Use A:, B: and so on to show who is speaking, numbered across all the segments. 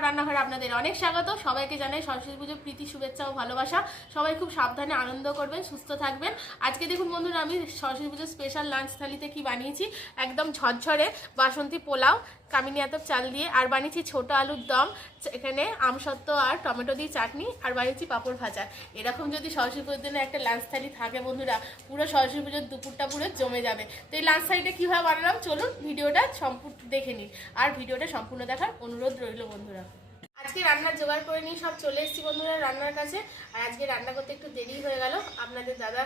A: আমার রান্নাঘরে আপনাদের অনেক স্বাগত। সবাইকে জানাই সরস্বতী পুজোর প্রীতি, শুভেচ্ছা ও ভালোবাসা। সবাই খুব সাবধানে আনন্দ করবেন, সুস্থ থাকবেন। আজকে দেখুন বন্ধুরা, আমি সরস্বতী পুজোর স্পেশাল লাঞ্চ থালিতে কি বানিয়েছি? একদম ঝরঝরে বাসন্তী পোলাও। কামিনী আতপ চাল দিয়ে, আর বানিয়েছি ছোট আলুর দম এখানে আমসত্ত্ব আর টমেটো দিয়ে চাটনি, আর বানিয়েছি পাঁপড় ভাজা। এরকম যদি সরস্বতী পুজোর দিনে একটা লাঞ্চ থালি থাকে বন্ধুরা, পুরো সরস্বতী পুজোর দুপুরটা পুরো জমে যাবে। তো এই লাঞ্চ থালিটা কীভাবে বানালাম? চলুন ভিডিওটা সম্পূর্ণ দেখে নিন আর ভিডিওটা সম্পূর্ণ দেখার অনুরোধ রইল বন্ধুরা। আজকে রান্নার জোগাড় করে নিয়ে সব চলে এসেছি বন্ধুরা রান্নার কাছে। আর আজকে রান্না করতে একটু দেরি হয়ে গেল। আপনাদের দাদা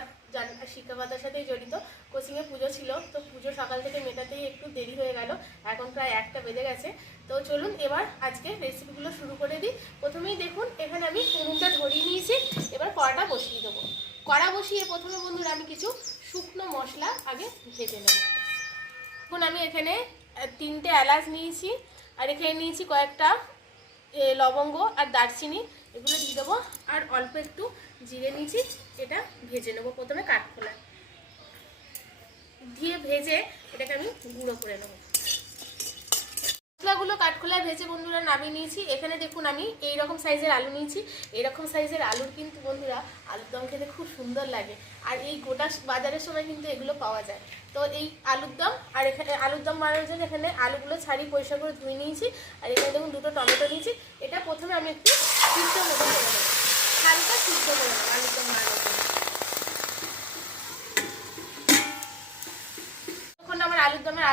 A: শিক্ষাকতার সাথেই জড়িত। কোচিংয়ে পুজো ছিল, তো পুজো সকাল থেকে মেটাতেই একটু দেরি হয়ে গেল। এখন প্রায় একটা বেজে গেছে। তো চলুন এবার আজকে রেসিপিগুলো শুরু করে দিই। প্রথমেই দেখুন, এখানে আমি উনুনটা ধরিয়ে নিয়েছি। এবার কড়াটা বসিয়ে দেবো। কড়া বসিয়ে প্রথমে বন্ধুরা আমি কিছু শুকনো মশলা আগে ভেজে নেব। এখন আমি এখানে তিনটে এলাচ নিয়েছি। আর এখানে নিয়েছি কয়েকটা লবঙ্গ আর দারচিনি, এগুলো দিয়ে দেবো। আর অল্প একটু জিরে নিচি এটা ভেজে নেব প্রথমে কাঠখোলায় দিয়ে ভেজে এটাকে আমি গুঁড়ো করে নেব। মশলাগুলো কাঠখোলায় ভেজে বন্ধুরা নামিয়ে নিয়েছি। এখানে দেখুন আমি এই রকম সাইজের আলু নিয়েছি। এরকম সাইজের আলুর কিন্তু বন্ধুরা আলুর দম খেতে খুব সুন্দর লাগে। আর এই গোটা বাজারের সময় কিন্তু এগুলো পাওয়া যায়। তো এই আলুর দম আর এখানে আলুর দম বানানোর জন্য এখানে আলুগুলো ছাড়িয়ে পরিষ্কার করে ধুয়ে নিয়েছি। আর এখানে দেখুন দুটো টমেটো নিয়েছি। এটা প্রথমে আমি একটু সিদ্ধ করে নেব। হালকা সিদ্ধ করে নেব আলুর দম বানানোর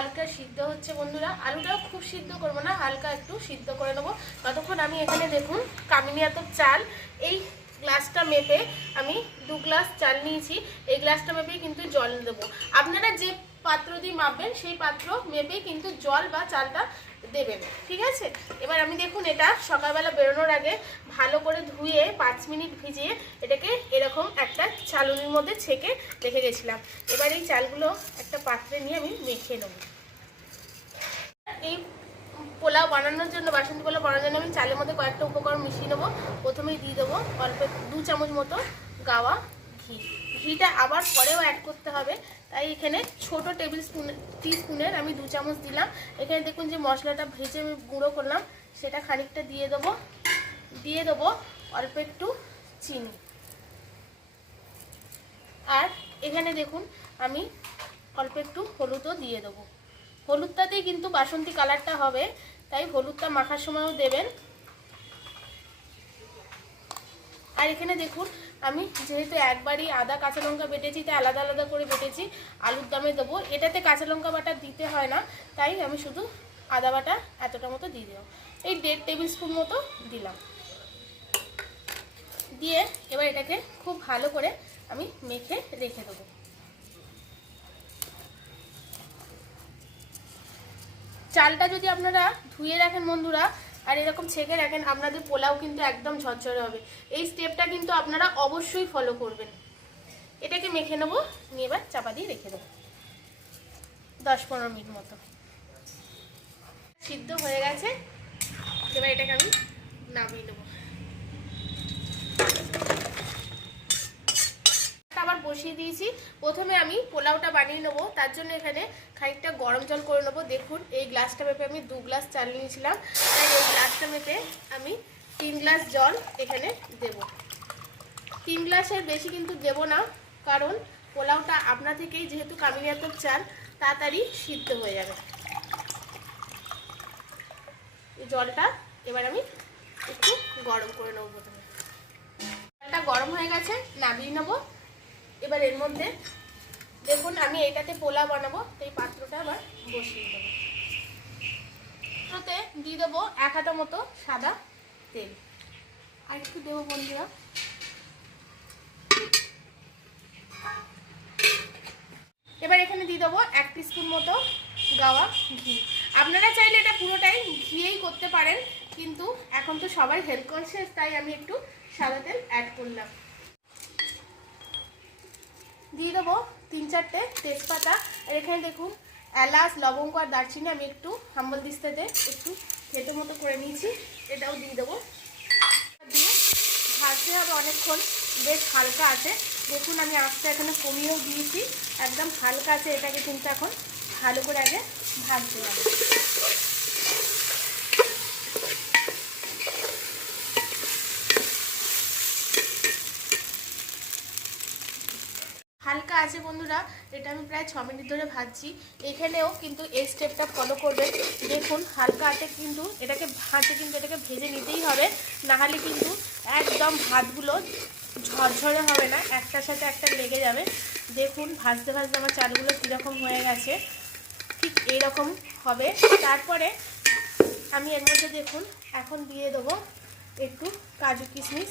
A: আলুটা সিদ্ধ হচ্ছে বন্ধুরা। আলুটাও খুব সিদ্ধ করব না, হালকা একটু সিদ্ধ করে নেব। ততক্ষণ আমি এখানে দেখুন কামিনী আতপ চাল, এই গ্লাসটা মেপে আমি দু গ্লাস চাল নিয়েছি। এই গ্লাসটা মেপেই কিন্তু জল দেবো। আপনারা যে পাত্র দিয়ে মাপবেন, সেই পাত্র মেপেই কিন্তু জল বা চালটা দেবেন ঠিক আছে? এবার আমি দেখুন এটা সকালবেলা বেরোনোর আগে ভালো করে ধুয়ে পাঁচ মিনিট ভিজিয়ে এটাকে এরকম একটা চালুনির মধ্যে ছেঁকে রেখে গেছিলাম। এবার এই চালগুলো একটা পাত্রে নিয়ে আমি মেখে নেব। এই পোলাও বানানোর জন্য, বাসন্তী পোলাও বানানোর জন্য আমি চালের মধ্যে কয়েকটা উপকরণ মিশিয়ে নেব। প্রথমেই দিয়ে দেবো অল্প দু চামচ মতো গাওয়া ঘি। ঘিটা আবার পরেও অ্যাড করতে হবে। তাই এখানে ছোট টেবিল স্পুন টি স্পুনের আমি দু চামচ দিলাম। এখানে দেখুন যে মশলাটা ভেজে আমি গুঁড়ো করলাম, সেটা খানিকটা দিয়ে দেবো। দিয়ে দেবো অল্প একটু চিনি। আর এখানে দেখুন, আমি অল্প একটু হলুদও দিয়ে দেবো। হলুদটাতেই কিন্তু বাসন্তী কালারটা হবে, তাই হলুদটা মাখার সময়ও দেবেন। আর এখানে দেখুন আমি যেহেতু একবারই আদা কাঁচা লঙ্কা বেটেছি, তাই আলাদা আলাদা করে বেটেছি। আলুর দামে দেবো। এটাতে কাঁচা লঙ্কা বাটা দিতে হয় না, তাই আমি শুধু আদা বাটা এতটা মতো দিয়ে দেবো। এই দেড় টেবিল স্পুন মতো দিলাম। দিয়ে এবার এটাকে খুব ভালো করে আমি মেখে রেখে দেবো। চালটা যদি আপনারা ধুয়ে রাখেন বন্ধুরা আর এরকম ছেঁকে রাখেন, আপনাদের পোলাও কিন্তু একদম ঝরঝরে হবে। এই স্টেপটা কিন্তু আপনারা অবশ্যই ফলো করবেন। এটাকে মেখে নেব, নিয়ে এবার চাপা দিয়ে রেখে দেবো। দশ পনেরো মিনিট মতো। সিদ্ধ হয়ে গেছে। এবার এটাকে আমি নামিয়ে নেব। বসিয়ে দিয়েছি। প্রথমে আমি পোলাওটা বানিয়ে নেব। তার জন্য এখানে খানিকটা গরম জল করে নেব। দেখুন, এই গ্লাসটা মেপে আমি দু গ্লাস চাল নিয়েছিলাম। তাই এই গ্লাসটা মেপে আমি তিন গ্লাস জল এখানে দেব। তিন গ্লাসের বেশি কিন্তু দেব না, কারণ পোলাওটা আপনা থেকেই যেহেতু কামিনিয়াতর চাল, তাড়াতাড়ি সিদ্ধ হয়ে যাবে। জলটা এবার আমি একটু গরম করে নেব প্রথমে। জলটা গরম হয়ে গেছে, নামিয়ে নেব। এবার এর মধ্যে দেখুন, আমি এটাতে পোলা বানাবো এই পাত্রটা আবার বসিয়ে দেবো। পাত্রতে দিয়ে দেবো এক হাতা মতো সাদা তেল। আর একটু দেবো বন্ধুরা। এবার এখানে দিয়ে দেবো এক স্পুন মতো গাওয়া ঘি। আপনারা চাইলে এটা পুরোটাই ঘিয়েই করতে পারেন, কিন্তু এখন তো সবাই হেল্প করছে তাই আমি একটু সাদা তেল অ্যাড করলাম। দিয়ে দেবো তিন চারটে তেজপাতা। আর এখানে দেখুন, এলাচ, লবঙ্গ আর দারচিনি আমি একটু হাম্বল দিস্তাতে একটু খেতে মতো করে নিয়েছি। এটাও দিয়ে দেবো। দিয়ে ভাজতে হবে অনেকক্ষণ, বেশ হালকা আছে। দেখুন, আমি আঁচটা এখানে কমিয়েও দিয়েছি। একদম হালকা আছে এটাকে কিন্তু এখন ভালো করে আগে ভাজতে হবে। হালকা আছে বন্ধুরা এটা আমি প্রায় ছ মিনিট ধরে ভাজছি। এখানেও কিন্তু এই স্টেপটা ফলো করবেন। দেখুন, হালকা আটে কিন্তু এটাকে ভাজে কিন্তু এটাকে ভেজে নিতেই হবে। নাহলে কিন্তু একদম ভাতগুলো ঝরঝরে হবে না, একটার সাথে একটা লেগে যাবে। দেখুন, ভাজতে ভাজতে আমার চালগুলো কীরকম হয়ে গেছে। ঠিক এইরকম হবে। তারপরে আমি এর মধ্যে দেখুন, এখন দিয়ে দেবো একটু কাজু কিশমিশ।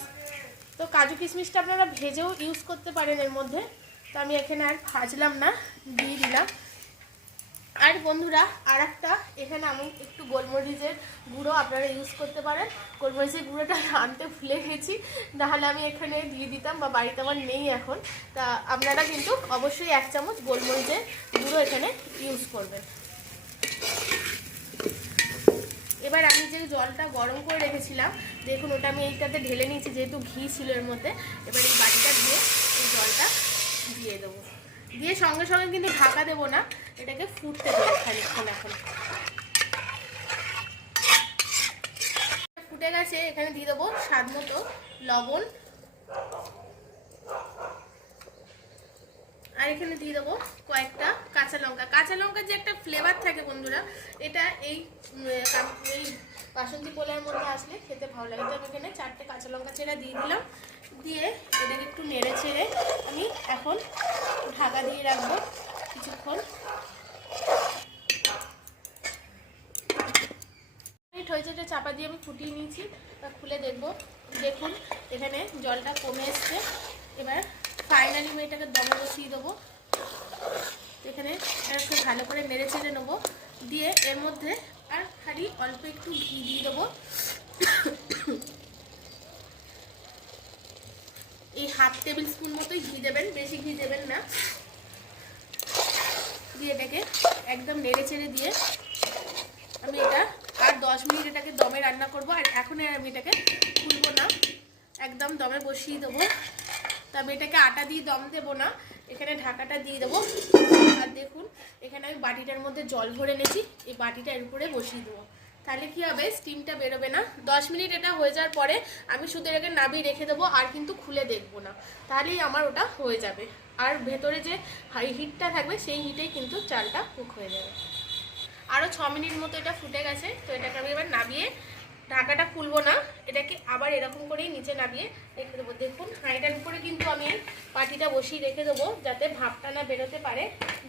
A: তো কাজু কিশমিশটা আপনারা ভেজেও ইউজ করতে পারেন এর মধ্যে। তো আমি এখানে আর ভাজলাম না, দিয়ে দিলাম। আর বন্ধুরা আর একটা এখানে আমি একটু গোলমরিচের গুঁড়ো আপনারা ইউজ করতে পারেন। গোলমরিচের গুঁড়োটা আনতে ভুলে গেছি, নাহলে আমি এখানে দিয়ে দিতাম বা বাড়িতে আমার নেই এখন। তা আপনারা কিন্তু অবশ্যই এক চামচ গোলমরিচের গুঁড়ো এখানে ইউজ করবেন। এবার আমি যে জলটা গরম করে রেখেছিলাম, দেখুন ওটা আমি এইটাতে ঢেলে নিয়েছি, যেহেতু ঘি ছিল এর মধ্যে, এবার এই বাটিটা দিয়ে এই জলটা দিয়ে দেবো। দিয়ে সঙ্গে সঙ্গে কিন্তু ঢাকা দেবো না, এটাকে ফুটতে দেবো খানিকক্ষণ এখন। ফুটে গেছে, এখানে দিয়ে দেবো স্বাদ মতো লবণ। আর এখানে দিয়ে দেবো কয়েকটা কাঁচা লঙ্কা। কাঁচা লঙ্কার যে একটা ফ্লেভার থাকে বন্ধুরা, এটা এই এই বাসন্তী পোলার মধ্যে আসলে খেতে ভালো লাগে। তো আমি এখানে চারটে কাঁচা লঙ্কা চেরা দিয়ে দিলাম। দিয়ে এটাকে একটু নেড়ে ছেড়ে আমি এখন ঢাকা দিয়ে রাখব কিছুক্ষণ। হয়েছে চাপা দিয়ে আমি ফুটিয়ে নিয়েছি, তা খুলে দেখব। দেখুন, এখানে জলটা কমে এসছে। এবার ফাইনালি আমি এটাকে দমে বসিয়ে দেবো। এখানে একটু ভালো করে নেড়ে ছেড়ে নেব। দিয়ে এর মধ্যে আর খালি অল্প একটু ঘি দিয়ে দেবো। এই হাফ টেবিল স্পুন মতোই ঘি দেবেন, বেশি ঘি দেবেন না। দিয়ে এটাকে একদম নেড়ে ছেড়ে দিয়ে আমি এটা আর দশ মিনিট এটাকে দমে রান্না করব, আর এখন আমি এটাকে খুলবো না। একদম দমে বসিয়ে দেবো। তবে এটাকে আটা দিয়ে দম দেবো না, এখানে ঢাকাটা দিয়ে দেবো। আর দেখুন, এখানে আমি বাটিটার মধ্যে জল ভরে নিয়েছি এই বাটিটার উপরে বসিয়ে দেবো। তাহলে কি হবে? স্টিমটা বেরোবে না। দশ মিনিট এটা হয়ে যাওয়ার পরে আমি শুধু এটাকে নাবিয়ে রেখে দেবো, আর কিন্তু খুলে দেখব না। তাহলেই আমার ওটা হয়ে যাবে। আর ভেতরে যে হাই হিটটা থাকবে, সেই হিটেই কিন্তু চালটা কুক হয়ে যাবে। আরও ছ মিনিট মতো এটা ফুটে গেছে, তো এটাকে আমি এবার নাবিয়ে ঢাকাটা খুলবো না। এটাকে আবার এরকম করেই নিচে নামিয়ে রেখে দেবো। দেখুন, হাঁড়িটার উপরে কিন্তু আমি পাটিটা বসিয়ে রেখে দেবো, যাতে ভাপটা না বেরোতে পারে।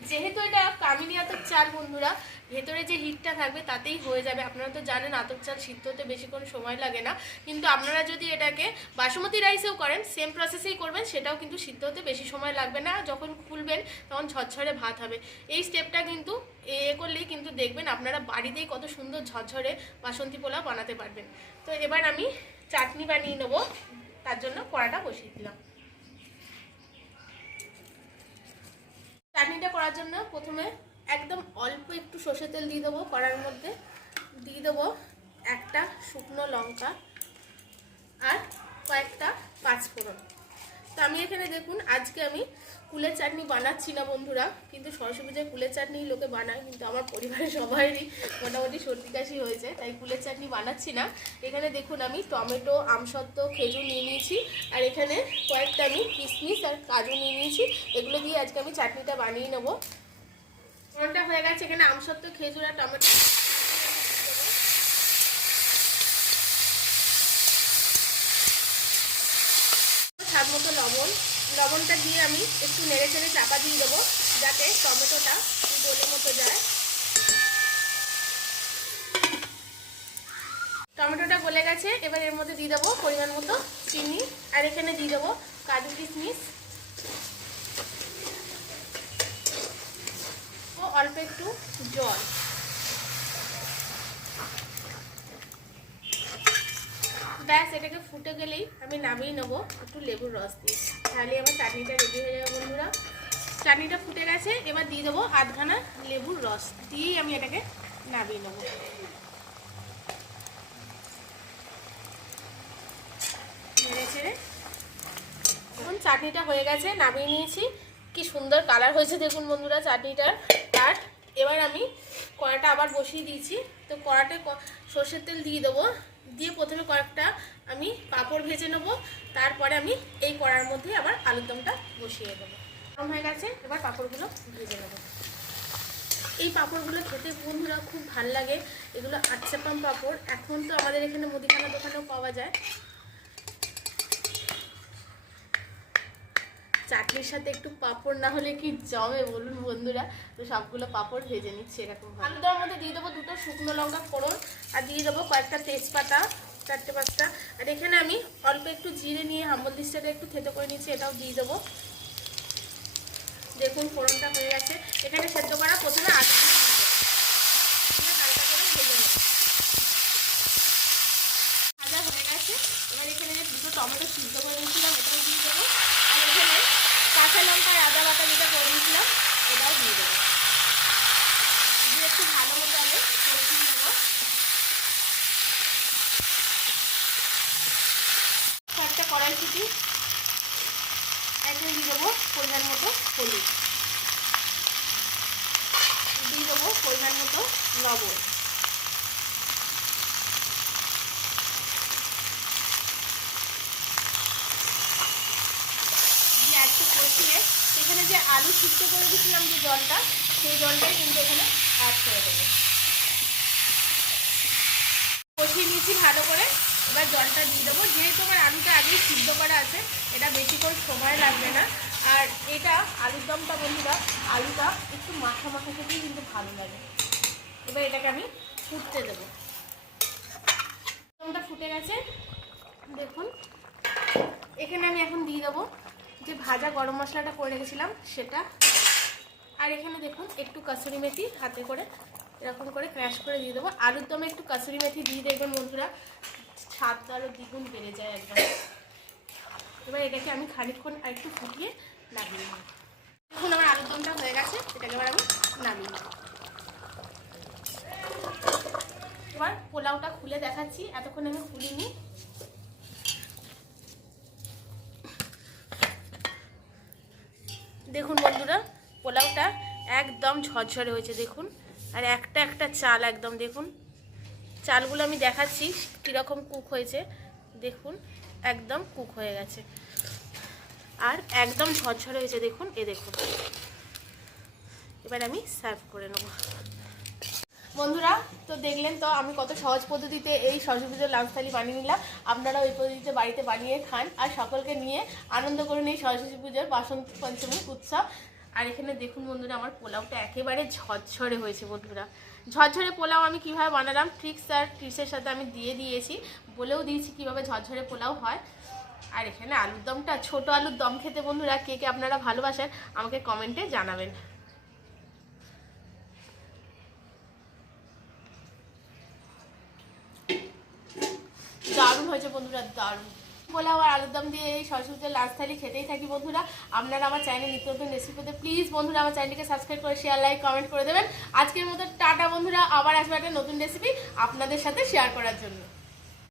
A: যেহেতু এটা কামিনী আতর চাল, বন্ধুরা ভেতরে যে হিটটা থাকবে তাতেই হয়ে যাবে। আপনারা তো জানেন আতর চাল সিদ্ধ হতে বেশিক্ষণ সময় লাগে না। কিন্তু আপনারা যদি এটাকে বাসমতি রাইসেও করেন সেম প্রসেসেই করবেন, সেটাও কিন্তু সিদ্ধ হতে বেশি সময় লাগবে না। যখন খুলবেন, তখন ঝরঝরে ভাত হবে। এই স্টেপটা কিন্তু এ করলেই কিন্তু দেখবেন আপনারা বাড়িতেই কত সুন্দর ঝরঝরে বাসন্তী পোলাও বানাতে পারবেন। তো এবার আমি চাটনি বানিয়ে নেব। তার জন্য কড়াটা বসিয়ে দিলাম। চাটনিটা করার জন্য প্রথমে একদম অল্প একটু সর্ষের তেল দিয়ে দেবো কড়ার মধ্যে। দিয়ে দেবো একটা শুকনো লঙ্কা আর কয়েকটা পাঁচফোড়ন। তো আমি এখানে দেখুন, আজকে আমি কুলের চাটনি বানাচ্ছি না বন্ধুরা, কিন্তু সরস্বতী পুজোয় কুলের চাটনি লোকে বানায়, কিন্তু আমার পরিবারের সবারই মোটামুটি সর্দি কাশি হয়েছে, তাই কুলের চাটনি বানাচ্ছি না। এখানে দেখুন আমি টমেটো, আমসত্ত্ব, খেজুর নিয়ে নিয়েছি, আর এখানে কয়েকটা আমি কিশমিশ আর কাজু নিয়ে নিয়েছি। এগুলো দিয়ে আজকে আমি চাটনিটা বানিয়ে নেব। ফোড়নটা হয়ে গেছে, এখানে আমসত্ত্ব, খেজুর আর টমেটো। স্বাদ মতো লবণ। লবণটা দিয়ে আমি একটু নেড়ে চেড়ে চাপা দিয়ে দেবো, যাতে টমেটোটা গলে মতো যায়। টমেটোটা গলে গেছে, এবার এর মধ্যে দিয়ে দেবো পরিমাণ মতো চিনি। আর এখানে দিয়ে দেবো কাজু কিশমিশ। অল্প একটু জল। ব্যাস, এটাকে ফুটে গেলেই আমি নামিয়ে নেব একটু লেবুর রস দিয়ে। তাহলে আমার চাটনিটা রেডি হয়ে যাবে বন্ধুরা। চাটনিটা ফুটে গেছে, এবার দিয়ে দেবো আধখানা লেবুর রস। দিয়েই আমি এটাকে নামিয়ে নেব। নেড়ে এখন চাটনিটা হয়ে গেছে, নামিয়ে নিয়েছি। কি সুন্দর কালার হয়েছে দেখুন বন্ধুরা চাটনিটার। আর এবার আমি কড়াটা আবার বসিয়ে দিয়েছি। তো কড়াতে ক- সর্ষের তেল দিয়ে দেবো। দিয়ে প্রথমে কয়েকটা আমি পাঁপড় ভেজে নেব। তারপরে আমি এই কড়ার মধ্যে আবার আলুর দমটা বসিয়ে দেবো। গরম হয়ে গেছে, এবার পাঁপড়গুলো ভেজে নেব। এই পাঁপড়গুলো খেতে বন্ধুরা খুব ভালো লাগে। এগুলো আচ্ছাপাম পাঁপড়। এখন তো আমাদের এখানে মুদিখানা দোকানেও পাওয়া যায়। চাটনির সাথে একটু পাপড় না হলে কি জমে বলুন বন্ধুরা? তো সবগুলো পাঁপড় ভেজে নিচ্ছে এরকম আমি দেওয়ার মধ্যে দিয়ে দেবো দুটো শুকনো লঙ্কা ফোড়ন আর দিয়ে দেবো কয়েকটা তেজপাতা, চারটে পাঁচটা। আর এখানে আমি অল্প একটু জিরে নিয়ে হাম্বল দিস্টাটা একটু থেতো করে নিচ্ছি, এটাও দিয়ে দেবো। দেখুন ফোড়নটা হয়ে গেছে। এখানে সেদ্ধ করা প্রথমে আলু হালকা করে ভেজে নেব ভাজা হয়ে গেছে এবার এখানে যে দুটো টমেটো সিদ্ধ করে নিয়েছিলাম এটাও দিয়ে দেবো আর এখানে কাঁচা লঙ্কা আর আদা বাটা যেটা করে দিয়েছিলাম এটাও দিয়ে দেবো দিয়ে একটু ভালো মতো আমি কষিয়ে নেব একটা কড়াইশুটি এখানে দিয়ে দেবো পরিমাণ মতো হলুদ। দিয়ে দেবো পরিমাণ মতো লবণ। দিয়ে যে আলু সিদ্ধ করে দিয়েছিলাম যে জলটা, সেই জলটাই কিন্তু এখানে অ্যাড করে দেবো। কষিয়ে নিয়েছি ভালো করে। এবার জলটা দিয়ে দেবো। যেহেতু আমার আলুটা আগেই সিদ্ধ করা আছে, এটা বেশি করে সময় লাগবে না। আর এটা আলুর দমটা বন্ধুরা, আলুটা একটু মাখা মাখা খেতেই কিন্তু ভালো লাগে। এবার এটাকে আমি ফুটতে দেবো। দমটা ফুটে গেছে। দেখুন, এখানে আমি এখন দিয়ে দেবো যে ভাজা গরম মশলাটা করে রেখেছিলাম সেটা। আর এখানে দেখুন, একটু কাসুরি মেথি হাতে করে এরকম করে ক্র্যাশ করে দিয়ে দেবো। আলুর দমে একটু কাসুরি মেথি দিয়ে দেখবেন বন্ধুরা। স্বাদটা আরও দ্বিগুণ বেড়ে যায় একদম। এবার এটাকে আমি খানিকক্ষণ আর একটু ফুটিয়ে নামিয়ে নেব দেখুন আমার আলুর দমটা হয়ে গেছে, এটাকে এবার আমি নামিয়ে নেব এবার পোলাওটা খুলে দেখাচ্ছি, এতক্ষণ আমি খুলিনি। দেখুন বন্ধুরা, পোলাওটা একদম ঝরঝরে হয়েছে, দেখুন। আর একটা একটা চাল একদম, দেখুন। চালগুলো আমি দেখাচ্ছি কীরকম কুক হয়েছে। দেখুন, একদম কুক হয়ে গেছে। আর একদম ঝরঝরে হয়েছে, দেখুন, এ দেখুন। এবার আমি সার্ভ করে নেব। বন্ধুরা, তো দেখলেন তো, আমি কত সহজ পদ্ধতিতে এই সরস্বতী পুজোর লাঞ্চ থালি বানিয়ে নিলাম। আপনারা ওই পদ্ধতিতে বাড়িতে বানিয়ে খান আর সকলকে নিয়ে আনন্দ করুন এই সরস্বতী পুজোর বাসন্ত পঞ্চমী উৎসব। আর এখানে দেখুন বন্ধুরা, আমার পোলাওটা একেবারে ঝরঝরে হয়েছে বন্ধুরা। ঝরঝরে পোলাও আমি কীভাবে বানালাম? ট্রিক্স আর টিপসের সাথে আমি দিয়ে দিয়েছি। বলেও দিয়েছি কীভাবে ঝরঝরে পোলাও হয়। আর এখানে আলুর দমটা, ছোট আলুর দম খেতে বন্ধুরা, কে কে আপনারা ভালোবাসেন, আমাকে কমেন্টে জানাবেন। দারুণ হয়েছে বন্ধুরা, দারুণ। পোলাও আর আলুর দম দিয়ে এই সরস্বতী লাস্ট থালি খেতেই থাকি বন্ধুরা। আপনারা আমার চ্যানেল নিত্য নতুন রেসিপিতে পেতে প্লিজ বন্ধুরা আমার চ্যানেলটিকে সাবস্ক্রাইব করে শেয়ার লাইক কমেন্ট করে দেবেন। আজকের মতো টাটা বন্ধুরা, আবার আসবে একটা নতুন রেসিপি আপনাদের সাথে শেয়ার করার জন্য।